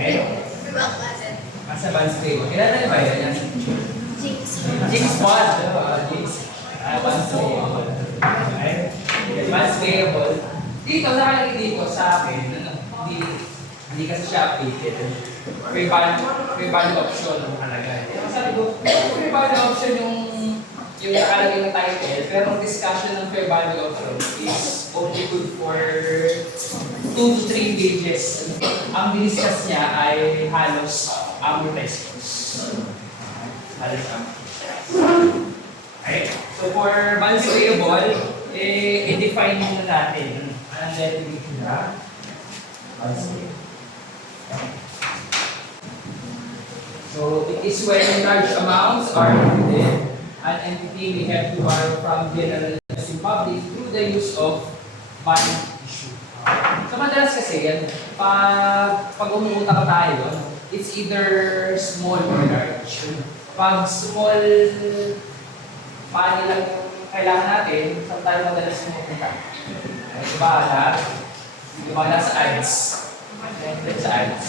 Okay? Nasa balance payable. Kailan na ba yan? Jinx bond. Jinx. Balance payable. Okay? Balance payable. Dito, nakalagay dito sa akin, hindi kasi siya updated. Free value option ang nakalagay. Sabi ko, free value option yung nakalagay ng title, pero ang discussion ng fair value option is only good for 2 to 3 pages. Ang diniscuss niya ay halos amortized cost. Halos amortized. Okay? So for balance payable, i-define muna natin ang definition na balance payable. So it is when large amounts are needed, an entity may have to borrow from general public through the use of bond issue. So madalas kasi yan, pag umutang tayo, it's either small or large. Pag small money lang yung kailangan natin, saan tayo madalas umutang? Bahala sa ads. Sa ads.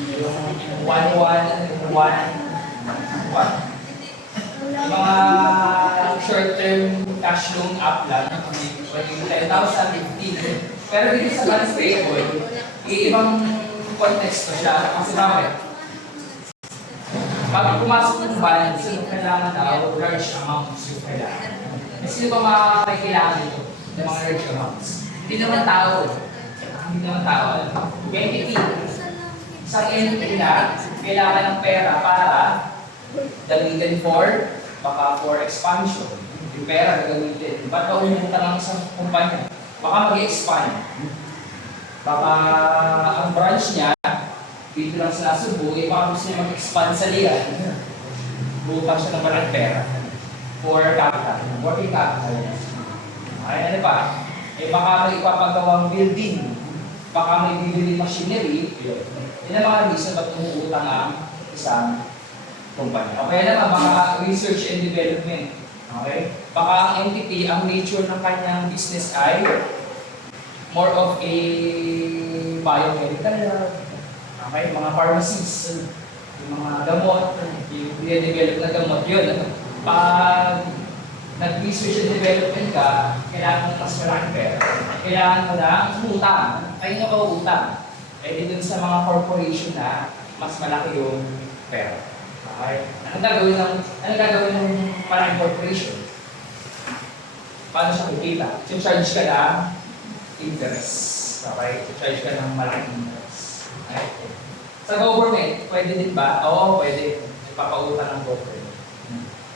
Yung 1-1, mga short-term cash loan app lang, pwedeng 10,000, 15. Pero dito sa balance payable, ibang konteksto siya. Kasi bakit? Pag pumasok ng balance, kailangan daw large amounts yung kailangan. Sino ba makakailangan ito ng mga large amounts? Hindi naman tao. Entity. Isang entity na kailangan ng pera para gamitin baka for expansion. Yung pera gagamitin. Ba't ba umunta ng isang kumpanya? Baka mag-expand. Baka ang branch niya, dito lang sa Cebu, baka gusto niya mag-expand sa Lian. Bukas siya ng maraming pera. For capital. Working capital niya. Ay, ano pa? Baka may ipapagawang building. Baka may bibili machinery. Yan ang mga reason ba't umuutang ang isang kumpanya. Okay naman, baka research and development. Okay? Baka ang entity, ang nature ng kanyang business ay more of a biomedical, okay? Mga pharmacies, yung mga gamot, yung develop na gamot, yun. Pag nag-research and development ka, kailangan mo mas maraming pera. Kailangan mo na utang. Ayun na ba utang? Eh dito sa mga corporation na mas malaki yung pera. Okay? Anong gagawin ng maraming corporation? Paano siya kumita? Charge ka ng interest. Okay? Charge ka ng malaking interest. Okay? Sa government, pwede din ba? Oo, pwede. Ipapautang ng government.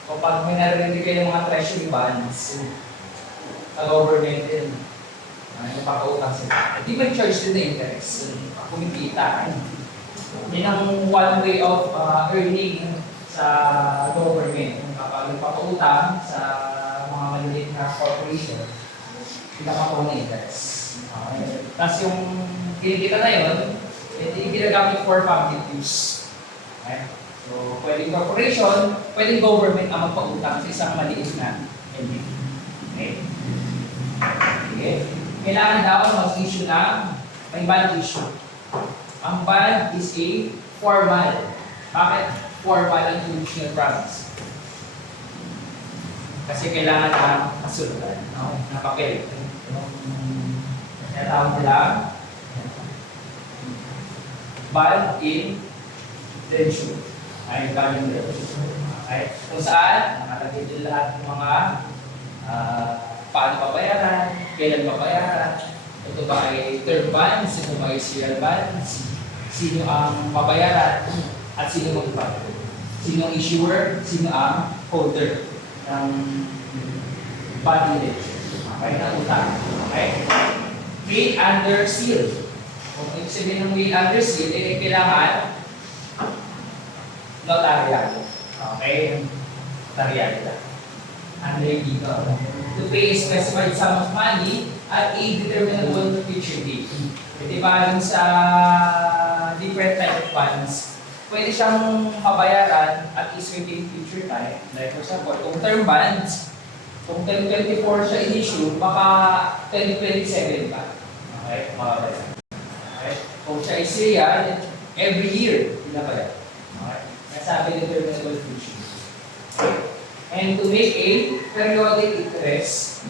O pag may narinig kayo ng mga treasury bonds, sa government din, ipapautang sila. Hindi may charge din na interest. Kumikita. Yan ang one way of earning sa government. Kapag ipapautang sa mga maliliit na corporation, pinakakuha na interest. Tapos yung kinikita na yun, hindi ginagamit for public use. Okay? So, pwedeng corporation, pwedeng government ang magpautang sa isang maliit na entity. Okay? Okay? Kailangan daw mag-issue ng may bond issue. Ang bond is a formal. Bakit formal ang judicial promise? Kasi kailangan ng kasulatan, na papel. Kaya tawag nila bond in tension. Ay, galing din. Okay? Kung saan, nakalagay din lahat ng mga paano pabayaran, kailan pabayaran, ito ba ay term bonds, ito ba ay serial bonds, sino ang pabayaran, at sino magbabayad. Sino ang issuer, sino ang holder ng bond ledger. Okay, na utang. Okay? Paid under seal. Kung ibig sabihin ng paid under seal, kailangan notaryado. Okay? Notaryado lang. Under dito. To pay a specified sum of money at a determinable future date. Diba yung sa different type of funds, pwede siyang mabayaran at a certain future time. Like for example, kung term bonds, kung 2024 siya in-issue, baka 2027 pa. Okay? Mababayaran. Okay? Kung siya is real, every year, pinapaya. Okay? Nasabi ng terminable future. And to make a periodic interest,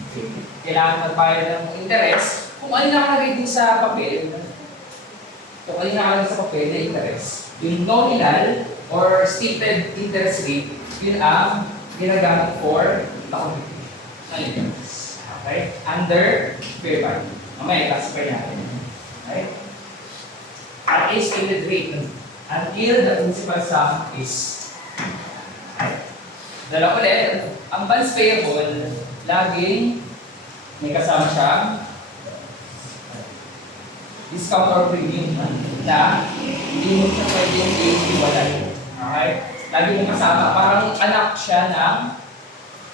kailangan magbayad ng interest kung ano nakalagay din sa papel. Kung ano nakalagay sa papel na interest. Yung nominal or stated interest rate, yun ang ginagamit for the computation. Okay? Under fair value. Mamaya, classify natin. Okay? At a stated rate until the principal sum is. Dala ulit, ang bonds payable, laging may kasama siyang discount or premium na hindi mo siya pwedeng i-iwalay. Okay? Lagi mo kasama, parang anak siya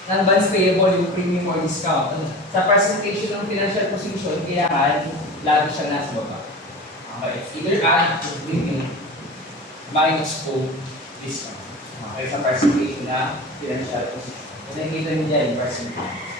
ng bonds payable, yung premium or discount. Sa presentation ng financial position, kailangan lagi siya nasa baba. Okay? It's either add or premium minus o discount. Okay? Sa presentation na financial position. Kung nakikita niyo dyan, yung presentation.